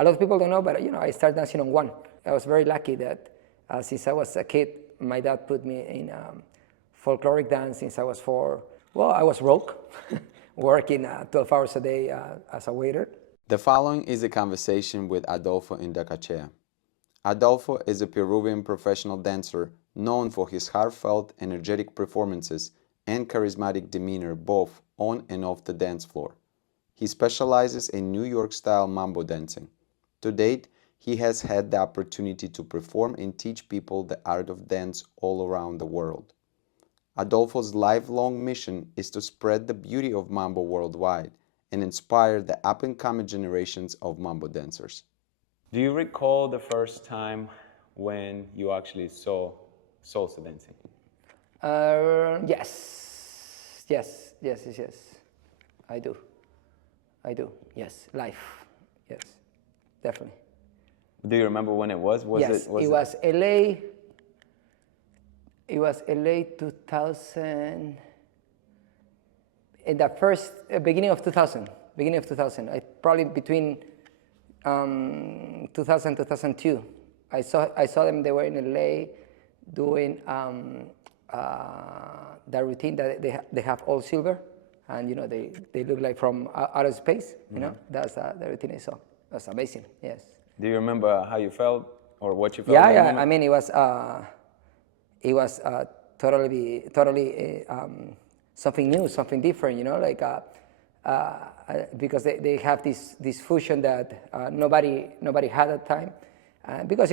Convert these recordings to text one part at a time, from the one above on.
a lot of people don't know, but I started dancing on one. I was very lucky that since I was a kid, my dad put me in folkloric dance since I was 4. Well, I was broke, working 12 hours a day as a waiter. The following is a conversation with Adolfo Indacochea. Adolfo is a Peruvian professional dancer known for his heartfelt, energetic performances and charismatic demeanor both on and off the dance floor. He specializes in New York-style Mambo dancing. To date, he has had the opportunity to perform and teach people the art of dance all around the world. Adolfo's lifelong mission is to spread the beauty of Mambo worldwide and inspire the up-and-coming generations of Mambo dancers. Do you recall the first time when you actually saw salsa dancing? Yes. I do. Yes, live. Yes, definitely. Do you remember when it was? Yes, it was LA. It was LA 2000. In the first beginning of 2000. Probably between 2000 2002. I saw them. They were in LA doing the routine that they have all silver, and they look like from outer space. That's the routine I saw. That's amazing. Yes. Do you remember how you felt or what you felt? Yeah. I mean, it was totally something new, something different. Because they have this fusion that nobody had at the time, because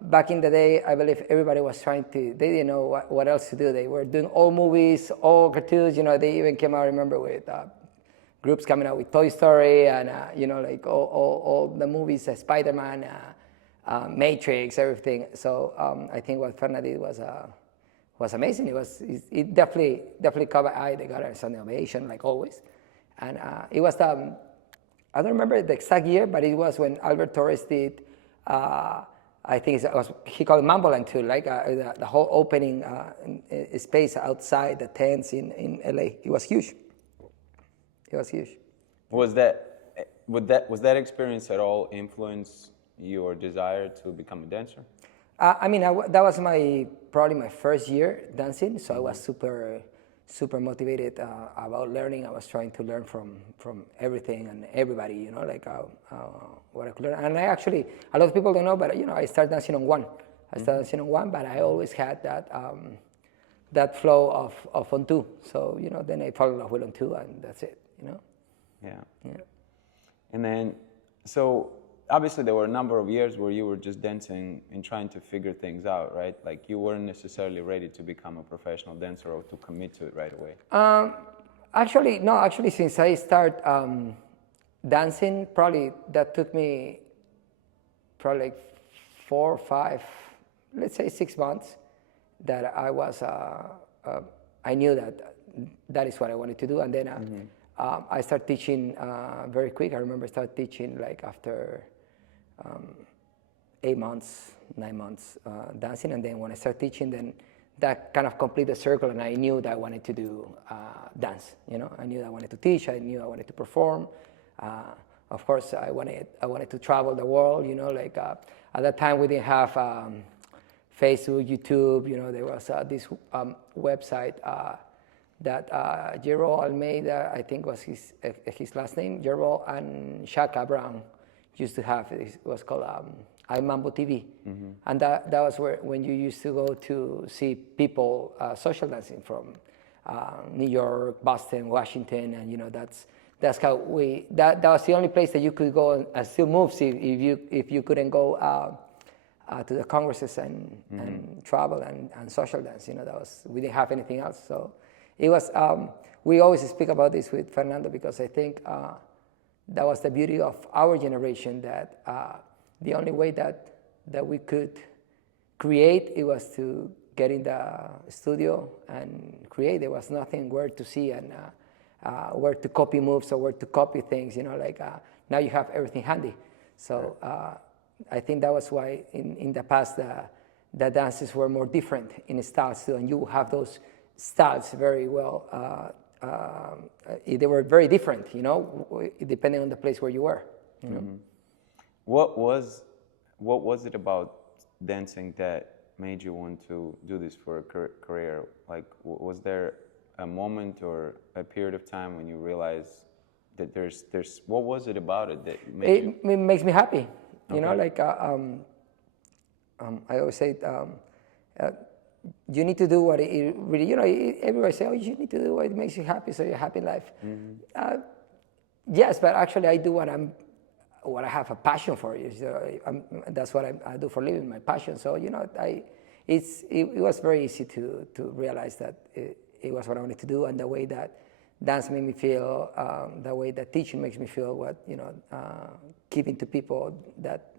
back in the day, I believe everybody was they didn't know what else to do. They were doing all movies, all cartoons. They even came out, I remember, with groups coming out with Toy Story and all the movies, Spider-Man, Matrix, everything. So I think what Ferna did was amazing. It definitely caught my eye. They got a standing ovation, like always. And it was I don't remember the exact year, but it was when Eddie Torres did, I think he called it Mambo Land too, like the whole opening space outside the tents in LA. It was huge. Was that experience at all influence your desire to become a dancer? I mean, that was probably my first year dancing, so I was super motivated about learning. I was trying to learn from everything and everybody, what I could learn. And a lot of people don't know, but I started dancing on one. But I always had that flow of on two. So then I fell in love with on two, and that's it. Yeah. And then, so obviously there were a number of years where you were just dancing and trying to figure things out, right? Like you weren't necessarily ready to become a professional dancer or to commit to it right away. Actually, since I started dancing, probably that took me probably like 4 or 5, let's say 6 months, that I knew that is what I wanted to do. And then I started teaching very quick. I remember I started teaching like after 8 months, 9 months dancing. And then when I started teaching, then that kind of completed the circle, and I knew that I wanted to do dance. I knew that I wanted to teach. I knew I wanted to perform. Of course, I wanted to travel the world. At that time, we didn't have Facebook, YouTube. There was this website that Gerald Almeida, I think was his last name, Gerald, and Shaka Brown used to have. It was called Mambo TV. And that was when you used to go to see people social dancing from New York, Boston, Washington, and that's how that was the only place that you could go and still move if you couldn't go to the congresses and travel and social dance. We didn't have anything else. So it was, we always speak about this with Fernando, because I think that was the beauty of our generation, that the only way that we could create, it was to get in the studio and create. There was nothing where to see and where to copy moves or where to copy things, now you have everything handy. So I think that was why in the past the dances were more different in styles too, and you have those styles very well. They were very different, depending on the place where you were. what was it about dancing that made you want to do this for a career? Like, was there a moment or a period of time when you realized that there's what was it about it that made you? It makes me happy. You know, Okay. like I always say, you need to do what it really, you know, everybody say, oh, you need to do what makes you happy so you're happy in life. Yes, but actually I do what I have a passion for. That's what I do for a living, my passion. So, you know, it was very easy to realize that it was what I wanted to do, and the way that dance made me feel, the way that teaching makes me feel, what, you know, giving to people, that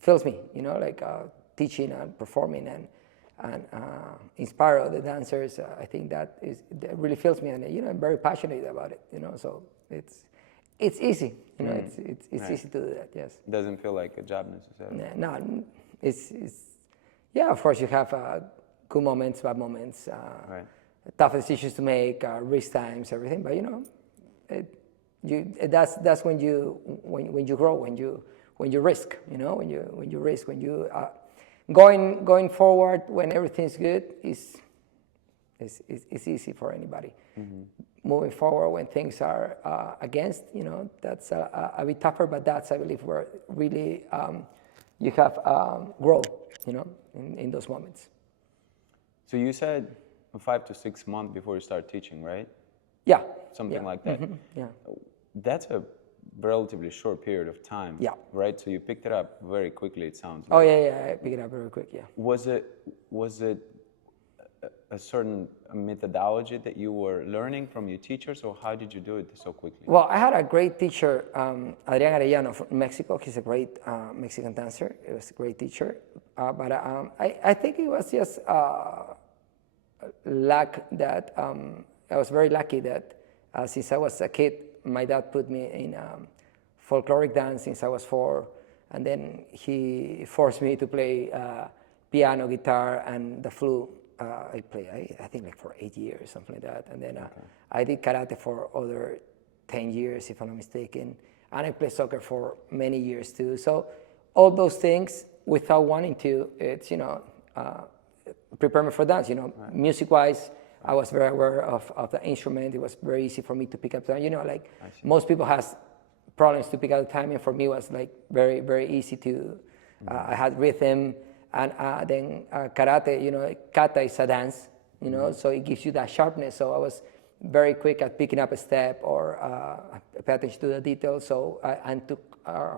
fills me, you know, like teaching and performing and inspire other dancers. I think that really fills me, and, you know, I'm very passionate about it, you know, so it's easy, you know, it's Right. easy to do that, yes. Doesn't feel like a job necessarily. No, it's yeah, of course you have good moments, bad moments, Right. tough decisions to make, risk times, everything, but, you know, that's when you grow, when you risk, you know, when you risk, when you going forward when everything's good is easy for anybody. Moving forward when things are against, you know, that's a bit tougher, but that's, I believe, where really you have growth, you know, in those moments. So you said 5 to 6 months before you start teaching, right? Yeah. Something like that. Yeah. That's a relatively short period of time. Yeah. Right. So you picked it up very quickly. It sounds Oh like. yeah, I pick it up very quick. Yeah. Was it a certain methodology that you were learning from your teachers, or how did you do it so quickly? Well, I had a great teacher, Adrian Arellano from Mexico. He's a great Mexican dancer. He was a great teacher. But I think it was just luck that I was very lucky that since I was a kid, my dad put me in folkloric dance since I was 4, and then he forced me to play piano, guitar, and the flute. I played, I think, like for 8 years, something like that. And then I did karate for other 10 years, if I'm not mistaken. And I played soccer for many years too. So all those things, without wanting to, it's, you know, prepare me for dance. You know, music-wise, I was very aware of the instrument. It was very easy for me to pick up the, you know, like most people has problems to pick up the timing. For me, it was like very, very easy to, I had rhythm. And then karate, you know, kata is a dance, you know, so it gives you that sharpness. So I was very quick at picking up a step or pay attention to the details. So and to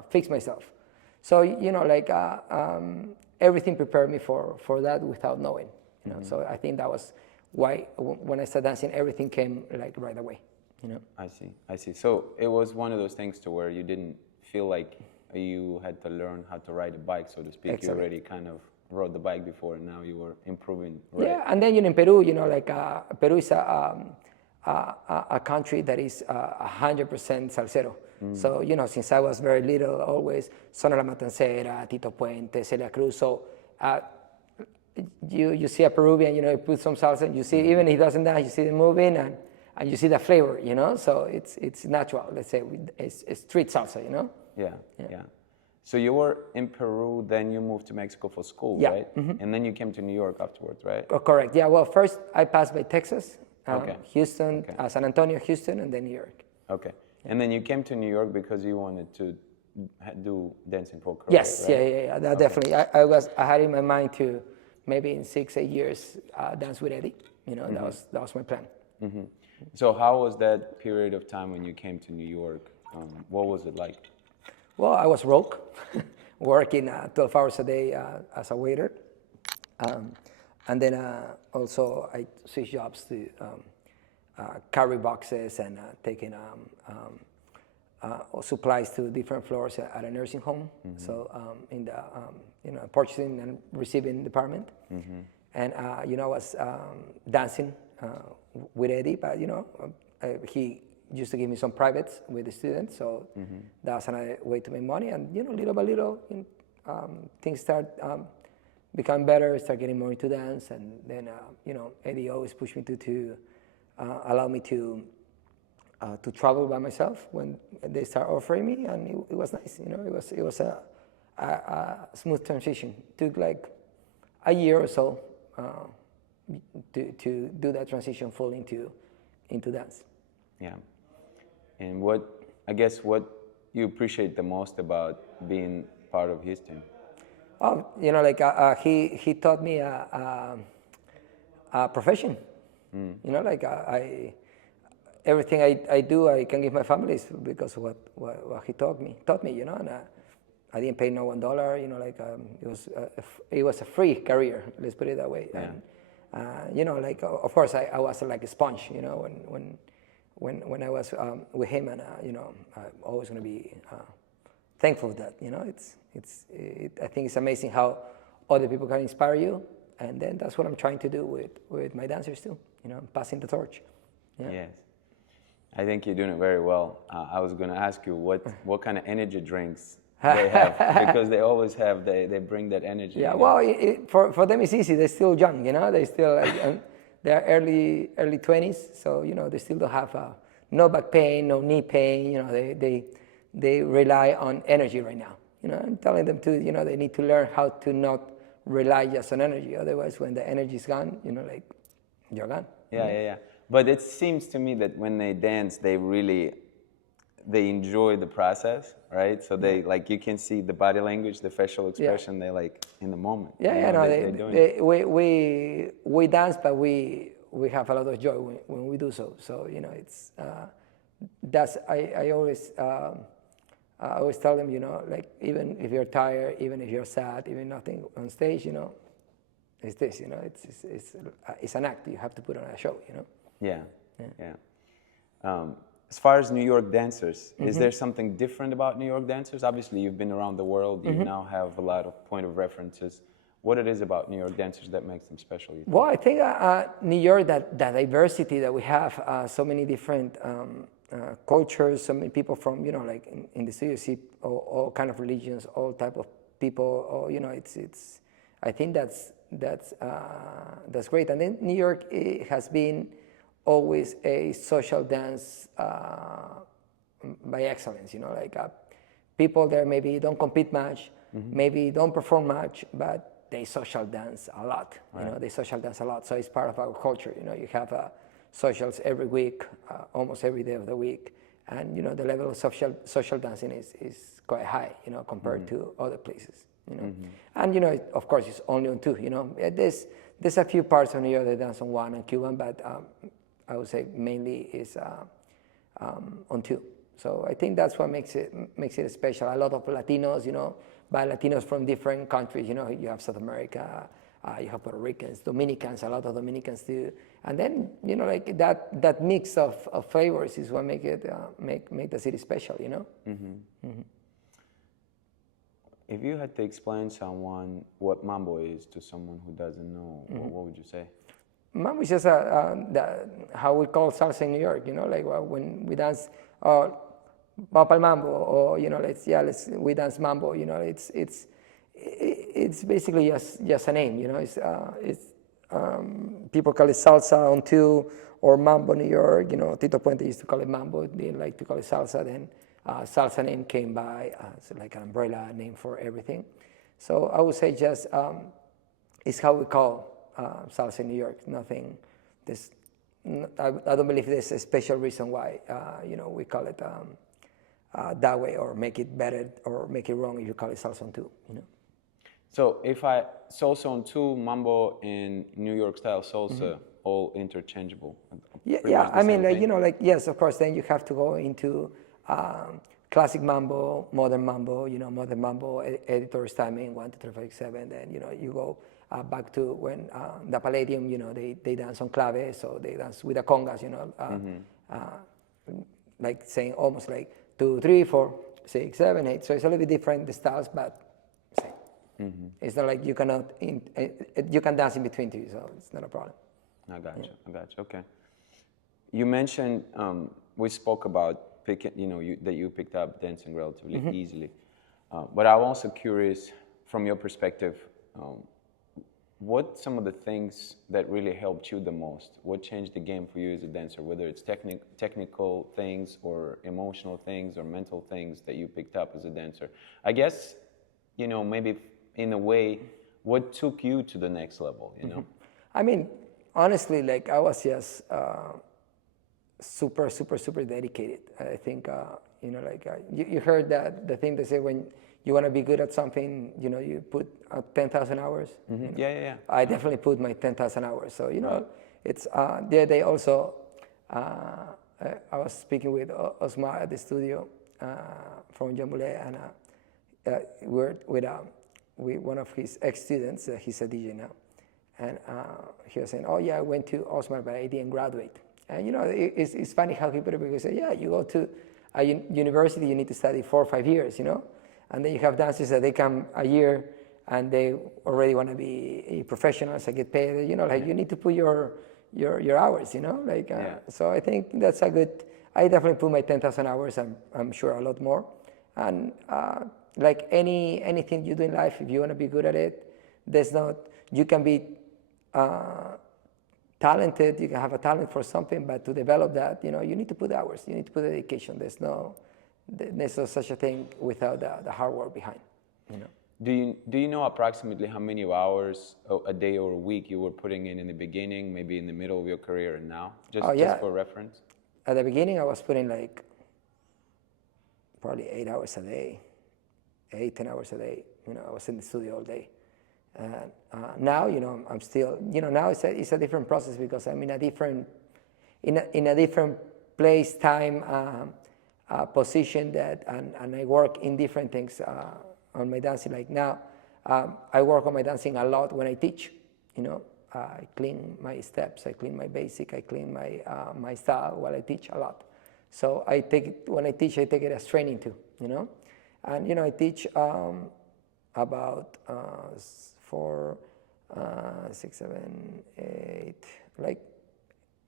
fix myself. So, you know, like everything prepared me for that without knowing. You know, so I think that was why when I started dancing, everything came like right away. You know. I see. So it was one of those things to where you didn't feel like you had to learn how to ride a bike, so to speak. Exactly. You already kind of rode the bike before, and now you were improving. Right? Yeah, and then, you know, in Peru, you know, like Peru is a country that is 100% salsero. So, you know, since I was very little, always Zona La Matancera, Tito Puente, Celia Cruz. So you see a Peruvian, you know, you put some salsa, and you see, even if he doesn't dance, you see them moving, and you see the flavor, you know. So it's natural. Let's say it's street salsa, you know. Yeah. So you were in Peru, then you moved to Mexico for school, Yeah. right? And then you came to New York afterwards, right? Oh, correct. Yeah. Well, first I passed by Texas, Okay. Houston, Okay. San Antonio, Houston, and then New York. Okay. And then you came to New York because you wanted to do dancing for career, Yes. right? Yeah. That definitely. I had in my mind to maybe in 6-8 years dance with Eddie. You know, that was my plan. So how was that period of time when you came to New York? What was it like? Well, I was broke, working 12 hours a day as a waiter. And then also I switched jobs to carry boxes and taking supplies to different floors at a nursing home. So in the you know, purchasing and receiving department. And you know, I was dancing with Eddie, but you know, he used to give me some privates with the students, so that was another way to make money. And you know, little by little, things start becoming better. Start getting more into dance, and then you know, Eddie always pushed me to allow me to to travel by myself when they start offering me, and it was nice. You know, it was a smooth transition. It took like a year or so to do that transition full into dance. Yeah. And what you appreciate the most about being part of his team? Oh, you know, like he taught me a profession. You know, like everything I do, I can give my families because of what he taught me. You know, and I didn't pay no $1. You know, like it was a free career. Let's put it that way. Yeah. And you know, like of course I was like a sponge. You know, when I was with him, and you know, I'm always going to be thankful for that. You know, I think it's amazing how other people can inspire you, and then that's what I'm trying to do with my dancers too. You know, passing the torch. Yeah. Yes. I think you're doing it very well. I was going to ask you what kind of energy drinks they have, because they always have, they bring that energy. Yeah, well, for them it's easy. They're still young, you know. They still they're early 20s, so you know they still don't have no back pain, no knee pain. You know, they rely on energy right now. You know, I'm telling them to, you know, they need to learn how to not rely just on energy. Otherwise, when the energy is gone, you know, like you're gone. Yeah. But it seems to me that when they dance, they enjoy the process, right? So they, like, you can see the body language, the facial expression. They like in the moment. Yeah, we dance, but we have a lot of joy when we do so. So you know, it's that's I always tell them, you know, like even if you're tired, even if you're sad, even nothing on stage, you know, it's this, you know, it's an act. You have to put on a show, you know. Yeah. As far as New York dancers, is there something different about New York dancers? Obviously, you've been around the world. You now have a lot of point of references. What it is about New York dancers that makes them special? Well, I think New York, that diversity that we have, so many different cultures, so many people from, you know, like in the studio, you see all kind of religions, all type of people. Or, you know, it's. I think that's great. And then New York has been always a social dance by excellence. You know, like people there maybe don't compete much, maybe don't perform much, but they social dance a lot. Right. You know, they social dance a lot. So it's part of our culture. You know, you have socials every week, almost every day of the week, and you know the level of social dancing is quite high. You know, compared to other places. You know, and you know, of course, it's only on two. You know, there's a few parts of New York that dance on one and Cuban, but I would say mainly is on two. So I think that's what makes it special. A lot of Latinos, you know, but Latinos from different countries. You know, you have South America, you have Puerto Ricans, Dominicans, a lot of Dominicans too. And then, you know, like that mix of flavors is what make the city special. You know. If you had to explain someone what Mambo is to someone who doesn't know, what would you say? Mambo is just how we call salsa in New York. You know, like when we dance, vamos pa'l mambo, or you know, we dance mambo. You know, it's basically just a name. You know, it's people call it salsa on two or mambo New York. You know, Tito Puente used to call it mambo. They didn't like to call it salsa then. Salsa name came by, so like an umbrella name for everything. So I would say just it's how we call salsa in New York. Nothing. I don't believe there's a special reason why you know, we call it that way, or make it better or make it wrong if you call it salsa on two. You know. So if salsa on two, mambo, and New York style salsa, all interchangeable. Yeah. I mean, like, you know, like, yes, of course. Then you have to go into classic mambo, modern mambo. You know, modern mambo, Eddie Torres timing, 1, 2, 3, 4, 7. Then, you know, you go back to when the Palladium, you know, they dance on clave, so they dance with the congas, you know, like saying almost like 2, 3, 4, 6, 7, 8. So it's a little bit different, the styles, but same. It's not like you cannot, you can dance in between two, so it's not a problem. I got you. Okay. You mentioned, we spoke about picking, you know, that you picked up dancing relatively easily. But I'm also curious, from your perspective, what some of the things that really helped you the most? What changed the game for you as a dancer, whether it's technical things or emotional things or mental things that you picked up as a dancer? I guess, you know, maybe in a way, what took you to the next level, you know? I mean, honestly, like I was just super dedicated. I think, you know, like you heard that the thing they say when you want to be good at something, you know, you put 10,000 hours. Mm-hmm. You know? Yeah. I definitely put my 10,000 hours. So, you know, it's, they also, I was speaking with Osmar at the studio from Jambule, and we're with one of his ex-students, he's a DJ now. And he was saying, oh yeah, I went to Osmar, but I didn't graduate. And you know, it's funny how people say, yeah, you go to a university, you need to study 4 or 5 years, you know? And then you have dancers that they come a year and they already want to be professionals and get paid. You know, like you need to put your hours, you know? Like, so I think that's a good, I definitely put my 10,000 hours, I'm sure a lot more. And like anything you do in life, if you want to be good at it, there's not, you can be talented, you can have a talent for something, but to develop that, you know, you need to put hours, you need to put dedication. There's no such a thing without the hard work behind, you know. Do you know approximately how many hours a day or a week you were putting in the beginning, maybe in the middle of your career and now? Just for reference? At the beginning, I was putting like probably 8 hours a day, 10 hours a day. You know, I was in the studio all day. And now, you know, I'm still, you know, now it's a different process because I'm in a different place, time, position that, and I work in different things on my dancing. Like now, I work on my dancing a lot when I teach. You know, I clean my steps, I clean my basic, I clean my style while I teach a lot. So I take it, when I teach, I take it as training too. You know, and you know, I teach about 4, 6, 7, 8, like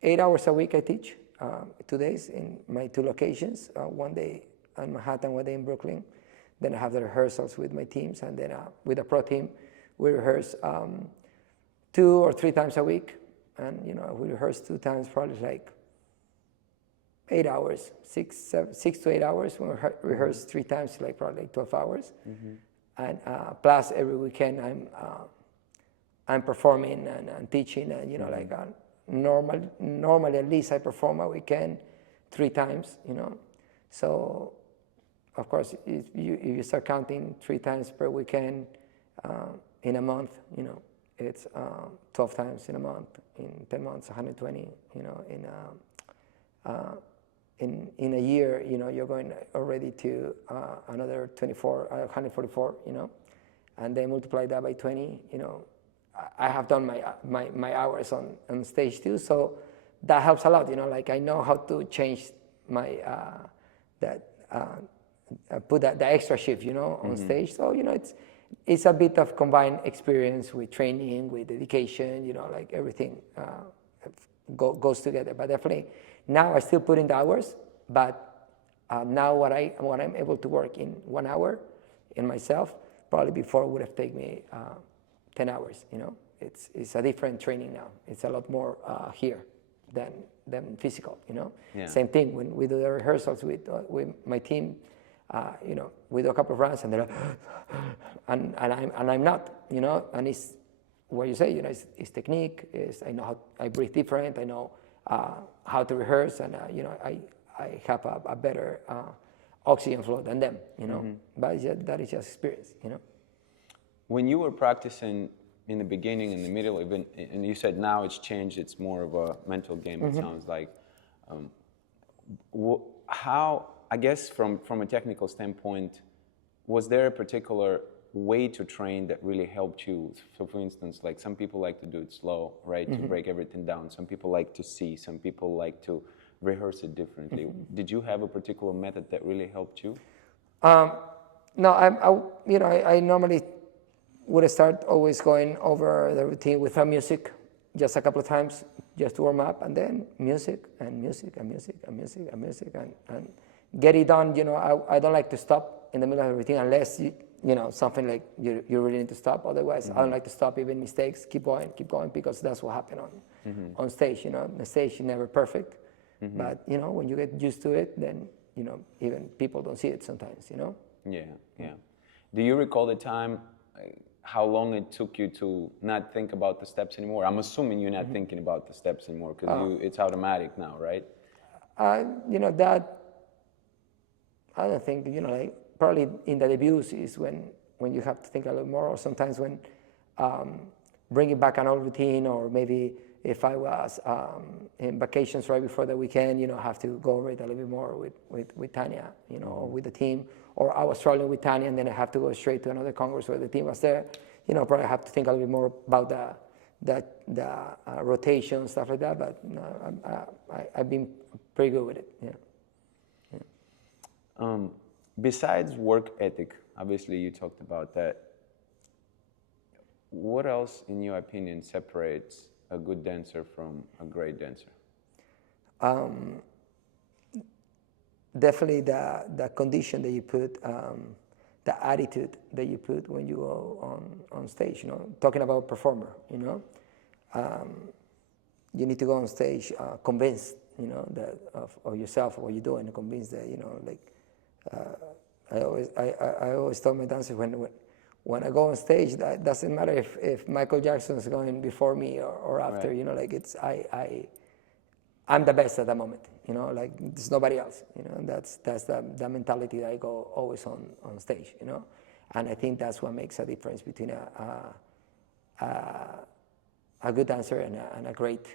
8 hours a week I teach. 2 days in my 2 locations, one day in Manhattan, one day in Brooklyn. Then I have the rehearsals with my teams, and then with the pro team, we rehearse 2 or 3 times a week. And you know, we rehearse 2 times, probably like 8 hours, 6 to 8 hours. We rehearse 3 times, like probably 12 hours. Mm-hmm. And plus every weekend I'm performing and teaching, and you know, like normally at least I perform a weekend 3 times, you know. So of course, if you start counting 3 times per weekend in a month, you know, it's 12 times in a month. In 10 months, 120, you know. In a year, you know, you're going already to another 144, you know, and then multiply that by 20, you know. I have done my hours on stage too, so that helps a lot, you know. Like I know how to change my put the extra shift, you know, on stage. So you know, it's a bit of combined experience with training, with dedication, you know, like everything goes together. But definitely now I still put in the hours, but now what I'm able to work in 1 hour in myself, probably before would have taken me 10 hours, you know. It's a different training now. It's a lot more here than physical, you know. Yeah. Same thing when we do the rehearsals with my team, you know, we do a couple of rounds and they're like, and I'm not, you know. And it's what you say, you know, it's technique. I know how I breathe different. I know how to rehearse, and you know, I have a better oxygen flow than them, you know. But that is just experience, you know. When you were practicing in the beginning, in the middle, even, and you said now it's changed, it's more of a mental game, it sounds like. How, I guess from a technical standpoint, was there a particular way to train that really helped you? So for instance, like some people like to do it slow, right, to break everything down. Some people like to see, some people like to rehearse it differently. Did you have a particular method that really helped you? No, I normally would start always going over the routine without music, just a couple of times, just to warm up, and then music and music and music and music and music and get it done. You know, I don't like to stop in the middle of the routine unless you know, something like you really need to stop. Otherwise, I don't like to stop even mistakes. Keep going, because that's what happened on stage. You know, the stage is never perfect, but you know, when you get used to it, then you know, even people don't see it sometimes. You know. Yeah, yeah. Do you recall the time, how long it took you to not think about the steps anymore? I'm assuming you're not thinking about the steps anymore because it's automatic now, right? You know, that I don't think, you know, like probably in the debuts is when you have to think a little more, or sometimes when bringing back an old routine, or maybe if I was in vacations right before the weekend, you know, have to go over it a little bit more with Tanya, you know, or with the team, or I was traveling with Tanya and then I have to go straight to another Congress where the team was there, you know, probably have to think a little bit more about the rotation, stuff like that, but I've been pretty good with it, yeah. Besides work ethic, obviously you talked about that, what else, in your opinion, separates a good dancer from a great dancer? Definitely the condition that you put, the attitude that you put when you go on stage, you know, talking about performer, you know. You need to go on stage convinced, you know, that of yourself, what you're doing, and convinced that, you know, like, I always tell my dancers when I go on stage, that doesn't matter if Michael Jackson's going before me or after, right. you know, like it's I'm the best at that moment, you know, like there's nobody else, you know. That's the mentality that I go always on stage, you know, and I think that's what makes a difference between a good dancer and a great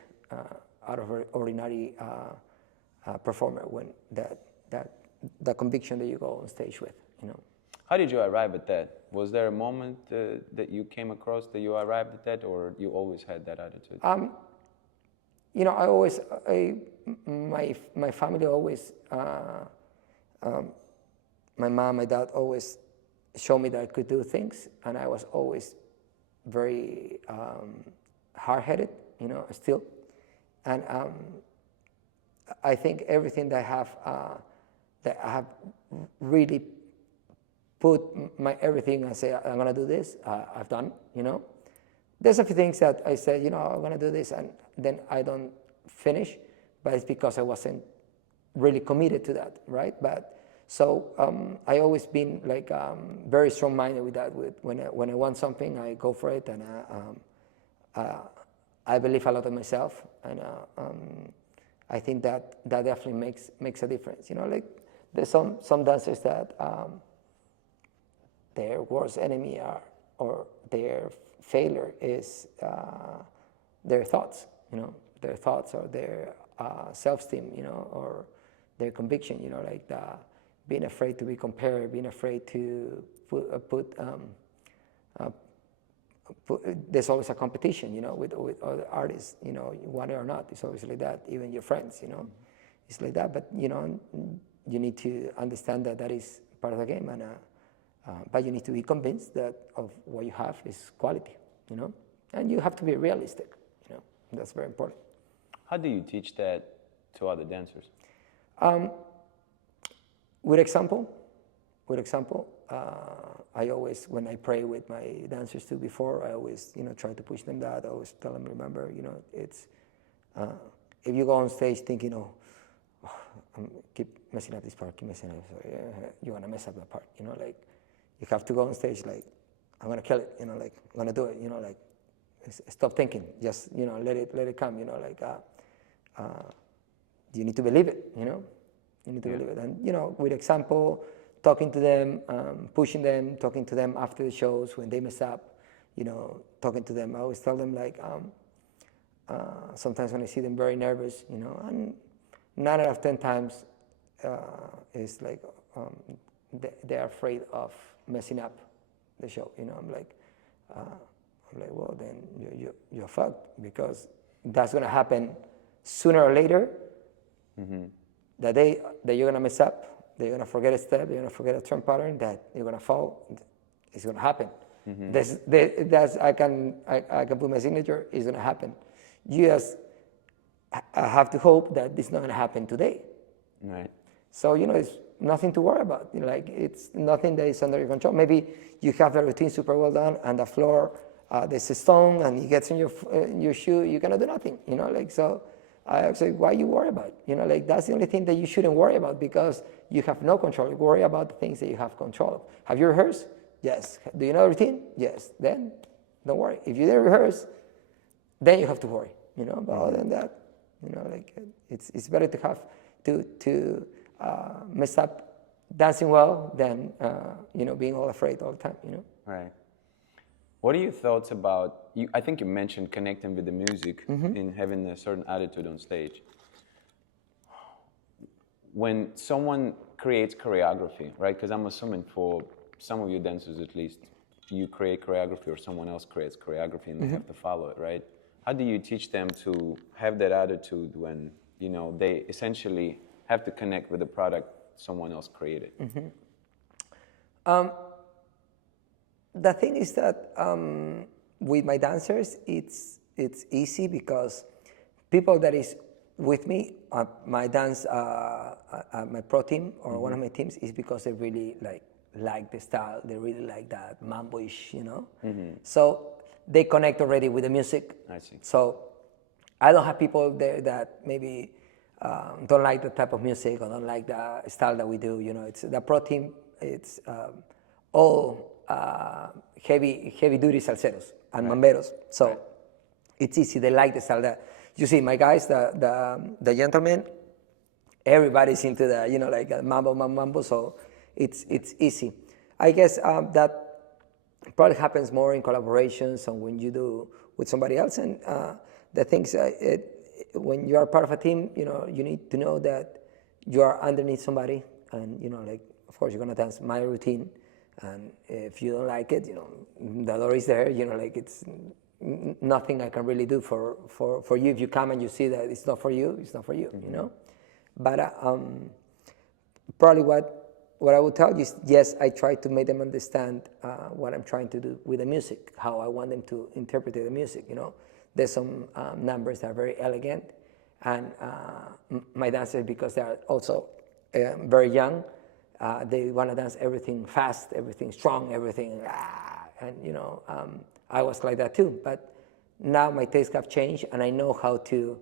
out of ordinary performer, when the conviction that you go on stage with, you know. How did you arrive at that? Was there a moment that you came across that you arrived at that, or you always had that attitude? You know, my family always, my mom, my dad always showed me that I could do things, and I was always very hard-headed, you know, still. And I think everything that I have really put my everything and say, I'm gonna do this, I've done, you know. There's a few things that I said, you know, I'm gonna do this, and then I don't finish, but it's because I wasn't really committed to that, right? But so I always been like very strong-minded with that. When I want something, I go for it, and I believe a lot in myself, and I think that definitely makes a difference. You know, like there's some dancers that their worst enemy or their failure is their thoughts. You know, their thoughts or their self-esteem. You know, or their conviction. You know, like being afraid to be compared, being afraid to there's always a competition, you know, with other artists, you know, you want it or not. It's always like that. Even your friends, you know, it's like that. But you know, you need to understand that is part of the game, and but you need to be convinced that of what you have is quality, you know, and you have to be realistic. You know, that's very important. How do you teach that to other dancers? With example. I always, when I pray with my dancers too before, I always, you know, try to push them that. I always tell them, remember, you know, it's, if you go on stage thinking, keep messing up this part, keep messing up, so you're gonna mess up that part, you know, like, you have to go on stage like, I'm gonna kill it, you know, like, I'm gonna do it, you know, like, stop thinking, just, you know, let it come, you know, like, you need to believe it, you know, you need to believe it, and, you know, with example, talking to them, pushing them, talking to them after the shows when they mess up, you know, talking to them. I always tell them, like, sometimes when I see them very nervous, you know, and 9 out of 10 times is like they're afraid of messing up the show, you know. I'm like, well, then you're fucked, because that's gonna happen sooner or later. The day that you're gonna mess up, they're gonna forget a step, they're gonna forget a turn pattern, that you're gonna fall. It's gonna happen. That's I can put my signature. It's gonna happen. You just have to hope that it's not gonna happen today. Right. So, you know, nothing to worry about. Like it's nothing that is under your control. Maybe you have the routine super well done, and the floor there's a stone, and it gets in your shoe. You cannot do nothing. Like so. I say, why you worry about? Like that's the only thing that you shouldn't worry about because you have no control. You worry about the things that you have control of. Have you rehearsed? Yes. Do you know the routine? Yes. Then don't worry. If you didn't rehearse, then you have to worry. But other than that, like it's better to have to mess up dancing well than being all afraid all the time. Right. What are your thoughts about, I think you mentioned connecting with the music and having a certain attitude on stage. When someone creates choreography, right? Because I'm assuming for some of your dancers at least, you create choreography or someone else creates choreography and they have to follow it, right? How do you teach them to have that attitude when, they essentially have to connect with the product someone else created? The thing is that with my dancers, it's easy because people that is with me, my dance, my pro team or one of my teams is because they really like the style. They really like that Mambo-ish, So they connect already with the music. I see. So I don't have people there that maybe don't like the type of music or don't like the style that we do. It's the pro team. It's all heavy duty salseros and mamberos. So it's easy. They like the style. That you see, my guys, the gentlemen, everybody's into the like mambo. So it's easy. I guess that probably happens more in collaborations and when you do with somebody else. And the things when you are part of a team, you need to know that you are underneath somebody, and like of course you're gonna dance my routine. And if you don't like it, the door is there. Like it's nothing I can really do for you. If you come and you see that it's not for you, it's not for you. But probably what I would tell you is, yes, I try to make them understand what I'm trying to do with the music, how I want them to interpret the music. There's some numbers that are very elegant, and my dancers, because they are also very young. They want to dance everything fast, everything strong, everything, and I was like that too. But now my tastes have changed, and I know how to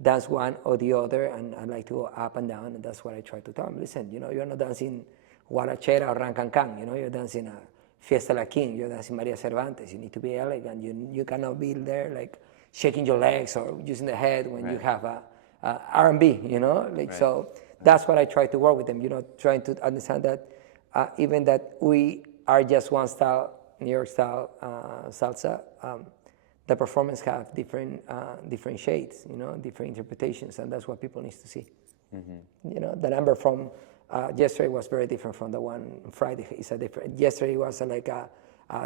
dance one or the other, and I like to go up and down, and that's what I try to tell them. Listen, you're not dancing guarachera or rancancan, you're dancing a Fiesta La King, you're dancing Maria Cervantes. You need to be elegant. You cannot be there like shaking your legs or using the head when you have a R&B, so. That's what I try to work with them, trying to understand that even that we are just one style, New York style salsa, the performance have different shades, different interpretations, and that's what people need to see. The number from yesterday was very different from the one Friday. It's a different. Yesterday was like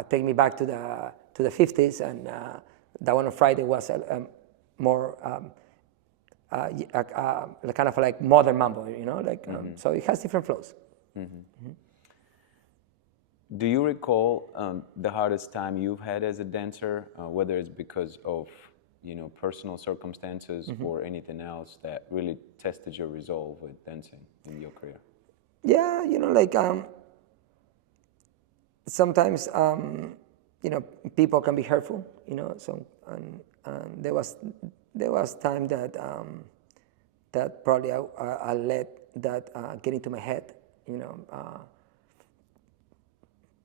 take me back to the 50s, and the one on Friday was more. Kind of like modern mambo, so it has different flows. Do you recall the hardest time you've had as a dancer, whether it's because of personal circumstances or anything else that really tested your resolve with dancing in your career? Yeah, sometimes people can be hurtful, So and there was time that that probably I let that get into my head,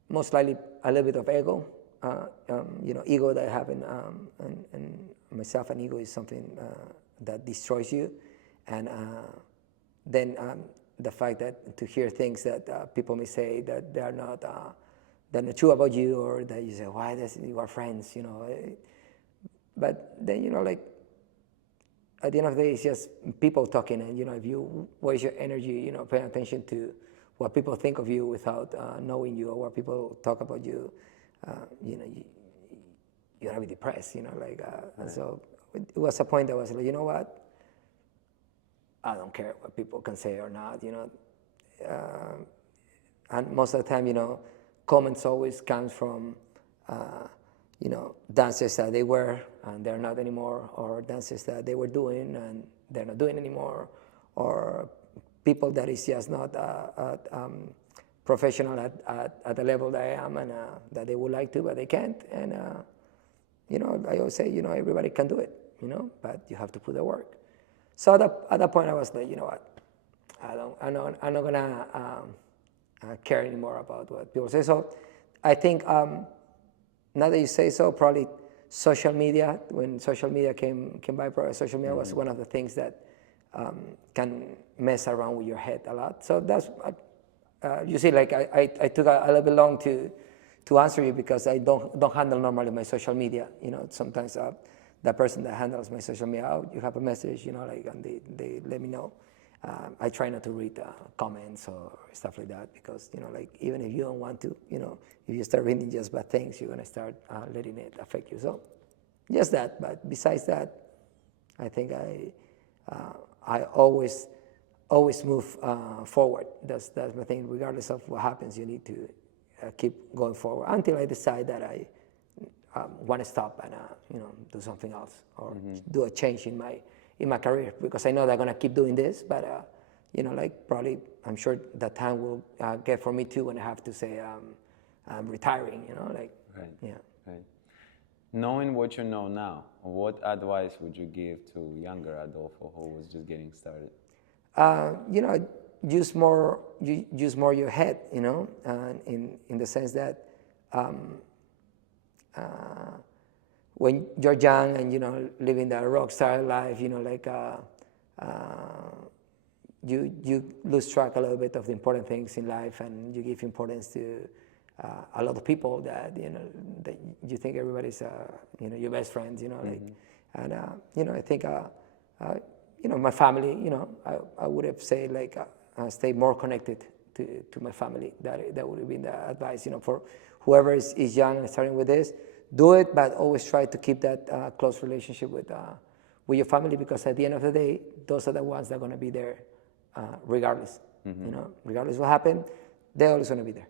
most likely a little bit of ego, ego that I have in myself, and ego is something that destroys you, and then the fact that to hear things that people may say that they're not true about you, or that you say, why does you are friends, but then like at the end of the day, it's just people talking, and if you waste your energy, paying attention to what people think of you without knowing you, or what people talk about you, you're gonna be depressed, And so it was a point that I was like, you know what? I don't care what people can say or not, and most of the time, comments always comes from. Dances that they were and they're not anymore, or dances that they were doing and they're not doing anymore, or people that is just not professional at the level that I am, and that they would like to, but they can't. And I always say, everybody can do it, but you have to put the work. So at that point, I was like, you know what, I'm not gonna care anymore about what people say. So I think now that you say so, probably social media, when social media came by, probably social media was one of the things that can mess around with your head a lot. So that's, you see, like I took a little bit long to answer you, because I don't handle normally my social media. Sometimes the person that handles my social media, you have a message, and they let me know. I try not to read comments or stuff like that, because even if you don't want to, if you start reading just bad things, you're gonna start letting it affect you. So just that. But besides that, I think I always move forward. That's my thing. Regardless of what happens, you need to keep going forward until I decide that I want to stop and do something else, or do a change in my career, because I know they're gonna keep doing this. But probably I'm sure that time will get for me too, when I have to say I'm retiring. Right. Yeah. Right. Knowing what you know now, what advice would you give to younger Adolfo who was just getting started? Use more your head, in the sense that when you're young and living that rock star life, you lose track a little bit of the important things in life, and you give importance to a lot of people that that you think everybody's your best friends, and I think my family, I would have said stay more connected to my family. That would have been the advice, for whoever is young and starting with this. Do it, but always try to keep that close relationship with your family, because at the end of the day, those are the ones that are going to be there, regardless. Regardless what happened, they're always going to be there.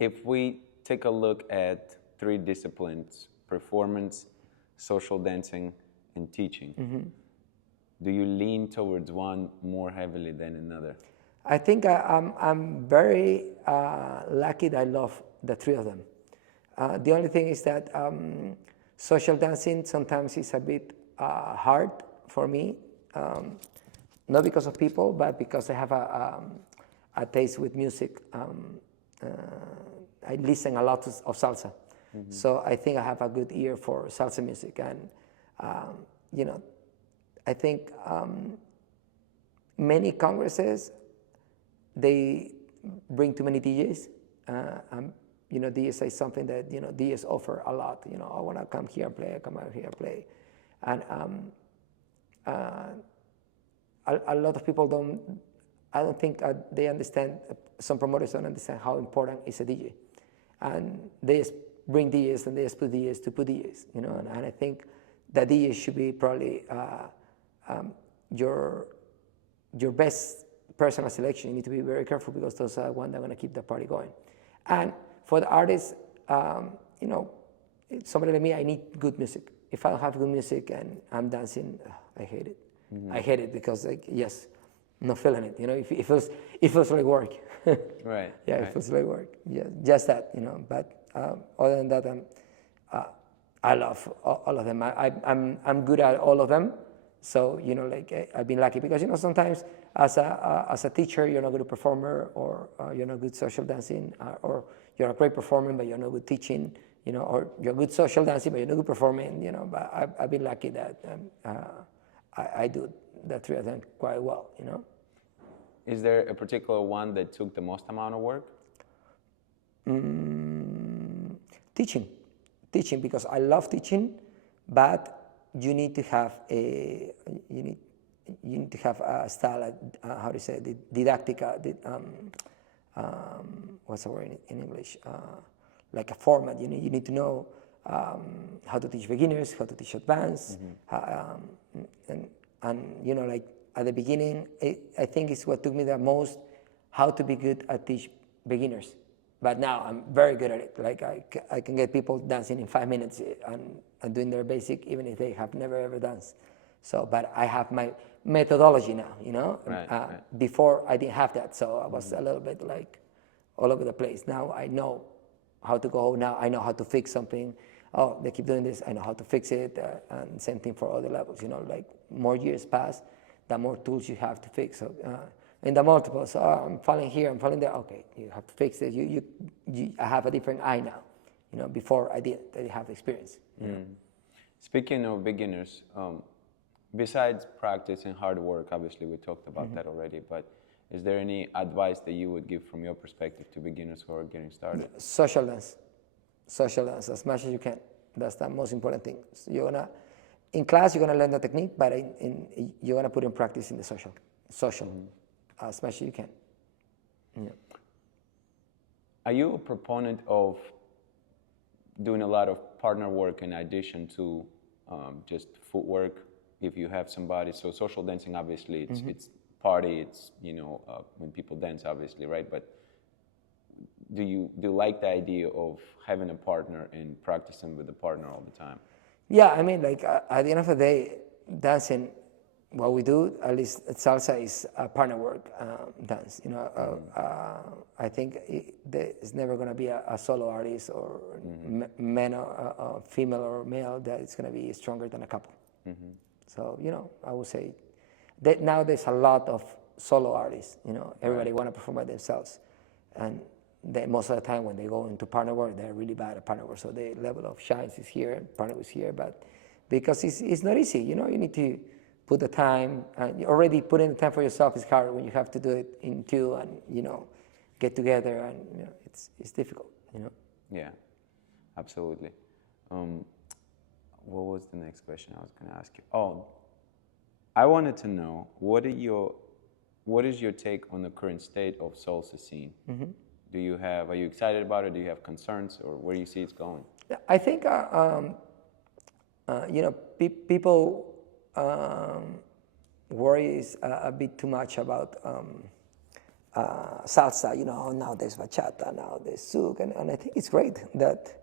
If we take a look at 3 disciplines: performance, social dancing, and teaching, do you lean towards one more heavily than another? I think I'm very lucky that I love the 3 of them. The only thing is that social dancing sometimes is a bit hard for me, not because of people, but because I have a taste with music. I listen a lot of salsa, so I think I have a good ear for salsa music, and I think many congresses, they bring too many DJs. DJs say something that DJs offer a lot. I want to come here and play. I come out here and play, and a lot of people don't. I don't think they understand. Some promoters don't understand how important is a DJ, and they just bring DJs and they just put DJs to put DJs. And I think that DJs should be probably your best personal selection. You need to be very careful, because those are the ones that are going to keep the party going. And for the artists, somebody like me, I need good music. If I don't have good music and I'm dancing, I hate it. I hate it, because yes, I'm not feeling it. It feels like work. Right. Yeah, right. It feels like work. Yeah, just that. But other than that, I love all of them. I'm good at all of them. So I've been lucky, because sometimes as a teacher, you're not a good performer, or you're not good social dancing, or you're a great performer but you're not good teaching, or you're good social dancing but you're not good performing, But I've been lucky that I do the 3 of them quite well, Is there a particular one that took the most amount of work? Teaching, because I love teaching, but you need to have a style, how to say, the didactic, what's the word in English? Like a format. You need to know how to teach beginners, how to teach advanced, and like at the beginning, I think it's what took me the most, how to be good at teach beginners. But now I'm very good at it. Like I can get people dancing in 5 minutes and doing their basic, even if they have never ever danced. So, but I have methodology now, you know. Right. Before I didn't have that, so I was a little bit like all over the place. Now I know how to go. Now I know how to fix something. Oh, they keep doing this. I know how to fix it, and same thing for other levels. You know, like more years pass, the more tools you have to fix. So in the multiples, I'm falling here, I'm falling there. Okay, you have to fix it. I have a different eye now. You know, before I didn't have experience. You know? Speaking of beginners, besides practice and hard work, obviously we talked about that already, but is there any advice that you would give from your perspective to beginners who are getting started? Social dance as much as you can. That's the most important thing. So in class, you're gonna learn the technique, but you're gonna put in practice in the social, as much as you can. Yeah. Are you a proponent of doing a lot of partner work in addition to just footwork? If you have somebody, so social dancing, obviously, it's party, it's when people dance, obviously, right? But do you like the idea of having a partner and practicing with the partner all the time? Yeah, I mean, like at the end of the day, dancing, what we do, at least at salsa, is a partner work dance. You know, I think there's never going to be a solo artist or man or female or male that is going to be stronger than a couple. So, you know, I would say that now there's a lot of solo artists. You know, everybody want to perform by themselves, and most of the time when they go into partner work, they're really bad at partner work. So the level of shines is here, partner is here, but because it's not easy. You know, you need to put the time. Already putting the time for yourself is hard when you have to do it in two and get together, and it's difficult. You know. Yeah, absolutely. What was the next question I was going to ask you? Oh, I wanted to know what is your take on the current state of salsa scene? Are you excited about it? Do you have concerns, or where do you see it's going? I think people worry a bit too much about salsa. You know, now there's bachata, now there's souk, and I think it's great that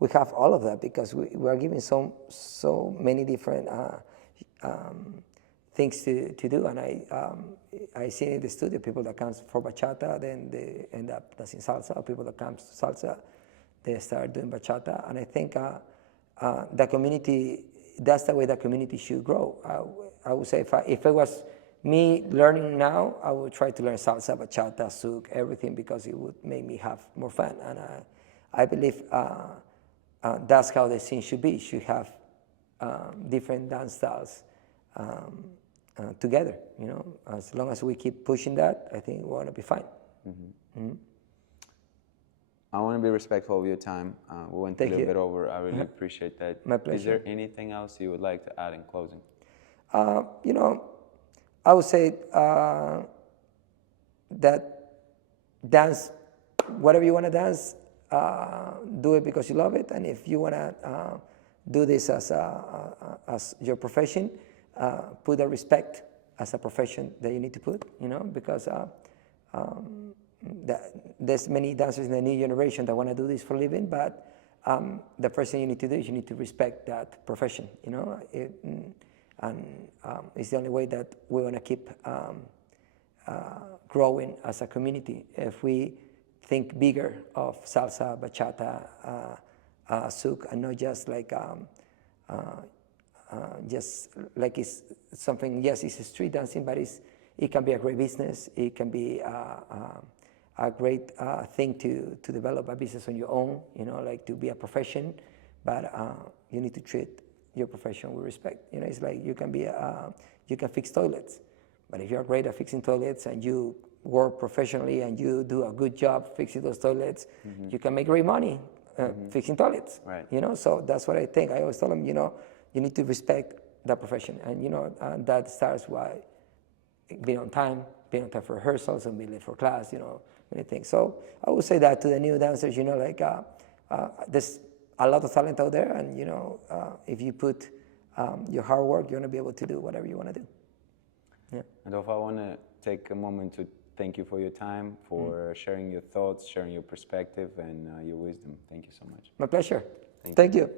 we have all of that, because we are given so many different things to do. And I see in the studio people that comes for bachata, then they end up dancing salsa, or people that comes to salsa, they start doing bachata. And I think the community, that's the way the community should grow. I would say if it was me learning now, I would try to learn salsa, bachata, souk, everything, because it would make me have more fun. And I believe that's how the scene should be. Should have different dance styles together. You know, as long as we keep pushing that, I think we're gonna be fine. I want to be respectful of your time. We went a little bit over. I really appreciate that. My pleasure. Is there anything else you would like to add in closing? You know, I would say that dance, whatever you want to dance, do it because you love it. And if you want to do this as your profession, put the respect as a profession that you need to put, you know, because there's many dancers in the new generation that want to do this for a living, but the first thing you need to do is you need to respect that profession, you know, it's the only way that we're going to keep growing as a community. If we think bigger of salsa, bachata, souk, and not just like it's something. Yes, it's street dancing, but it can be a great business. It can be a great thing to develop a business on your own. You know, like to be a profession, but you need to treat your profession with respect. You know, it's like you can fix toilets, but if you're great at fixing toilets and you work professionally and you do a good job fixing those toilets, you can make great money fixing toilets. Right. You know, so that's what I think. I always tell them, you know, you need to respect that profession, and you know that starts by being on time for rehearsals and being late for class. You know, many things. So I would say that to the new dancers, you know, like there's a lot of talent out there, and you know, if you put your hard work, you're gonna be able to do whatever you want to do. Yeah. Adolfo, I want to take a moment to thank you for your time, for sharing your thoughts, sharing your perspective, and your wisdom. Thank you so much. My pleasure. Thank you.